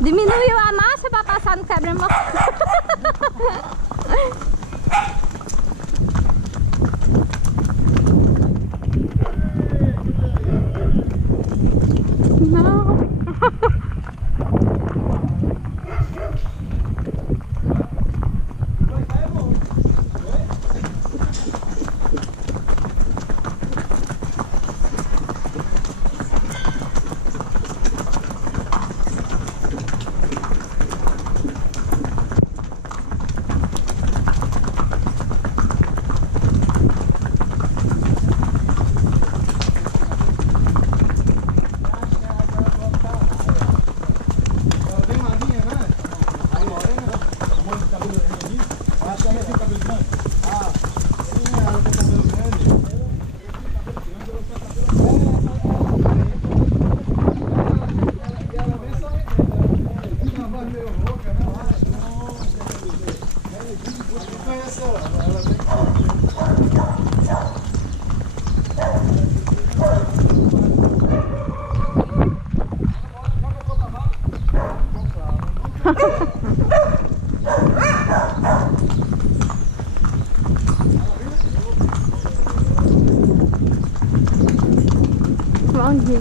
Diminuiu a marcha para passar no quebra-mola. Não. Bom dia.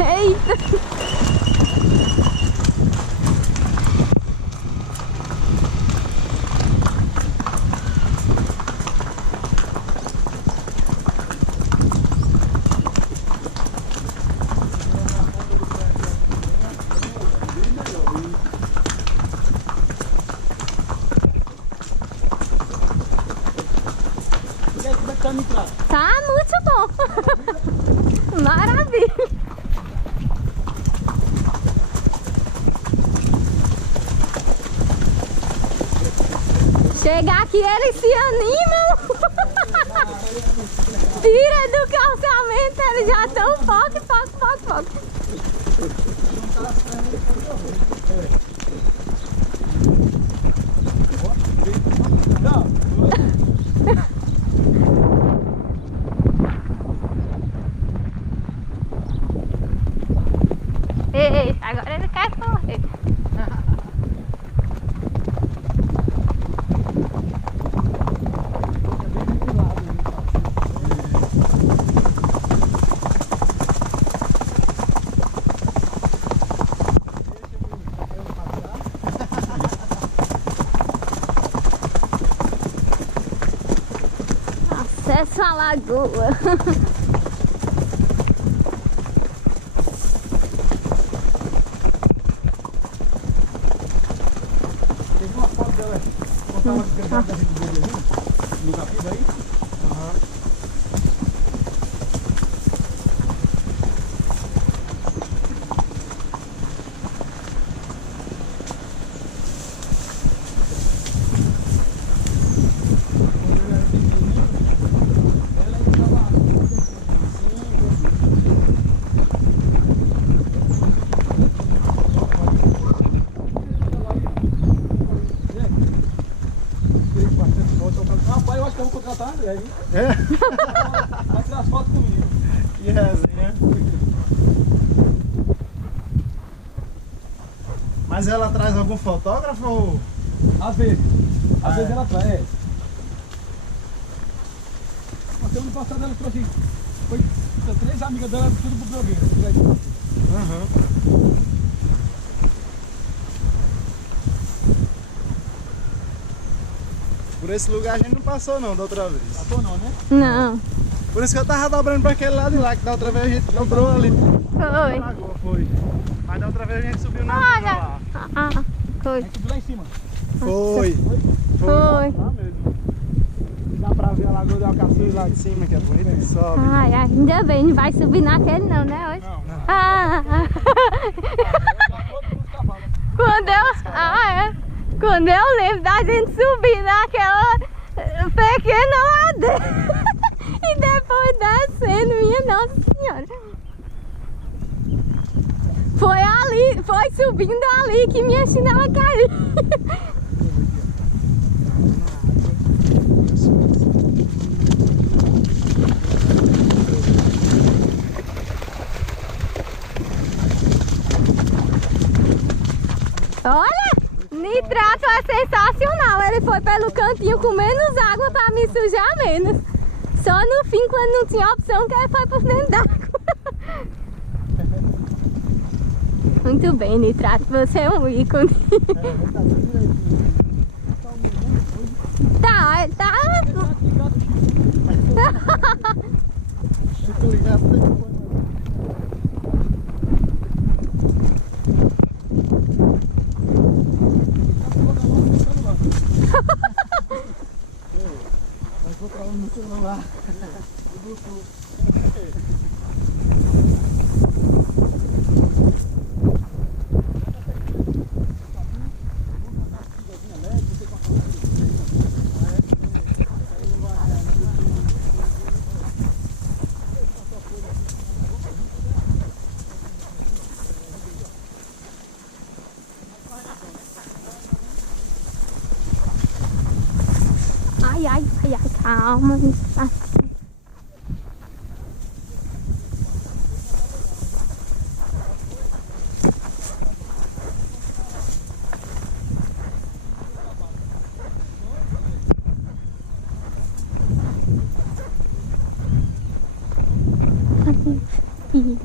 Eita! Tá muito bom. Maravilha. Chega aqui, eles se animam. Tira do calçamento, eles já estão foco. Ei, agora ele quer correr. Acesso à lagoa. No Capiba aí? Rapaz, eu acho que eu vou contratar a André, viu? É? Vai tirar as fotos comigo. Que resenha. Mas ela traz algum fotógrafo ou... Às vezes. Às vezes ela traz, é. Até ano passado ela trouxe... Foi 3 amigas dela, tudo pro programa. Aham. Por esse lugar a gente não passou não da outra vez. Passou não, né? Não. Por isso que eu tava dobrando pra aquele lado de lá, que da outra vez a gente dobrou ali. Foi. Lagoa, foi. Mas da outra vez a gente subiu na rua lá. Foi. A gente subiu lá em cima. Foi. Foi. Lá mesmo. Dá pra ver a Lagoa de Alcaçuz lá de cima, que é bonita e sobe. Ai, ainda bem, não vai subir naquele não, né, hoje? Não, não. Quando eu lembro da gente subir naquela pequena ladeira e depois descendo, minha Nossa Senhora. Foi ali foi subindo ali que minha chinela caiu. Olha, nitrato é sensacional. Ele foi pelo cantinho com menos água para me sujar menos. Só no fim, quando não tinha opção, que ele foi por dentro d'água. Muito bem, nitrato, você é um ícone. Tá, ele tá. Fica ligado, tem que pôr. Vai colocar no celular. Ai, ai, ai, ai, calma, nitrato. Filho.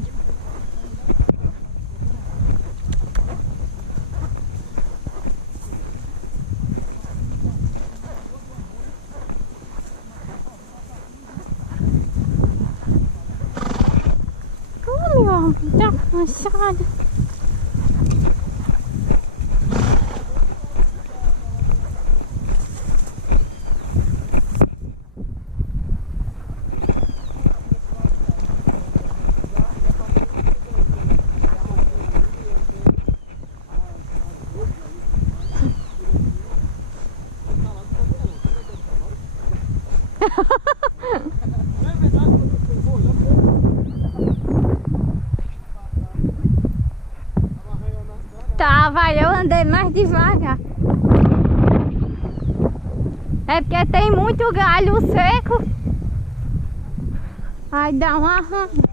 Meu amor, tá cansada. Tava, eu andei mais devagar. É porque tem muito galho seco. Aí dá uma arranhada.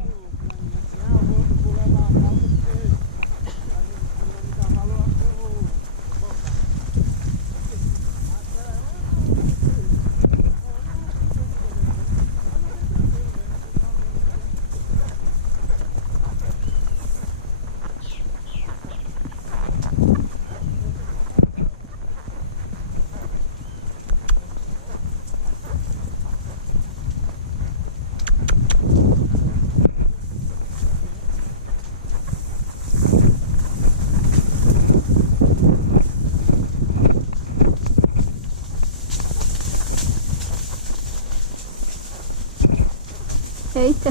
Eita,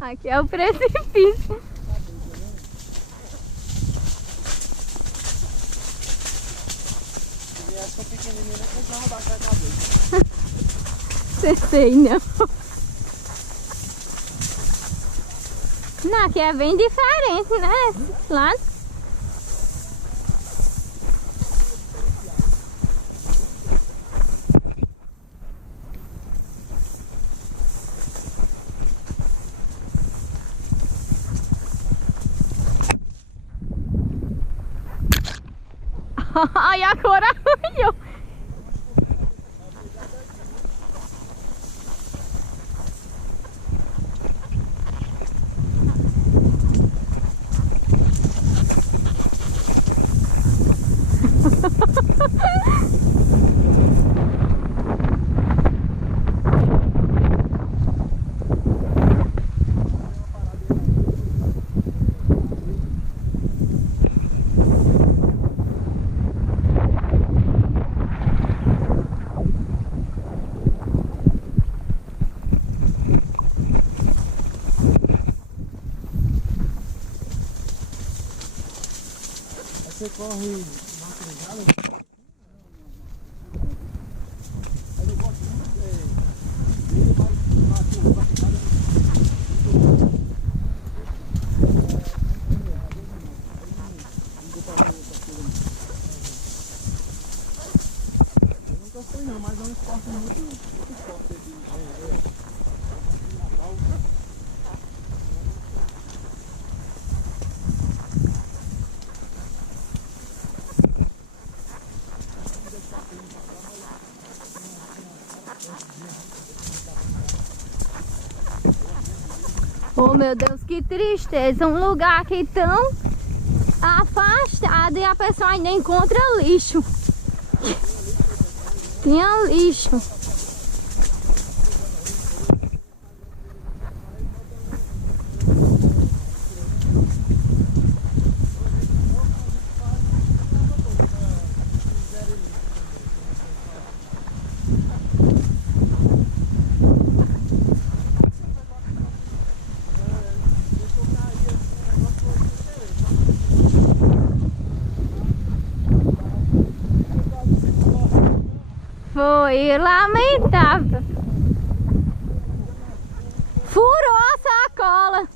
aqui é o precipício. Se viesse com pequenininha, eu precisava baixar a cabeça. Sei não. Não, aqui é bem diferente, né? Lá. Ai, agora arranhou. Você corre maquinizado? Aí eu gosto muito dele, vai maquinizado. não, mas é um esporte muito forte aqui. Oh meu Deus, que tristeza, um lugar aqui tão afastado e a pessoa ainda encontra lixo. Tinha lixo. Foi lamentável. Furou a sacola.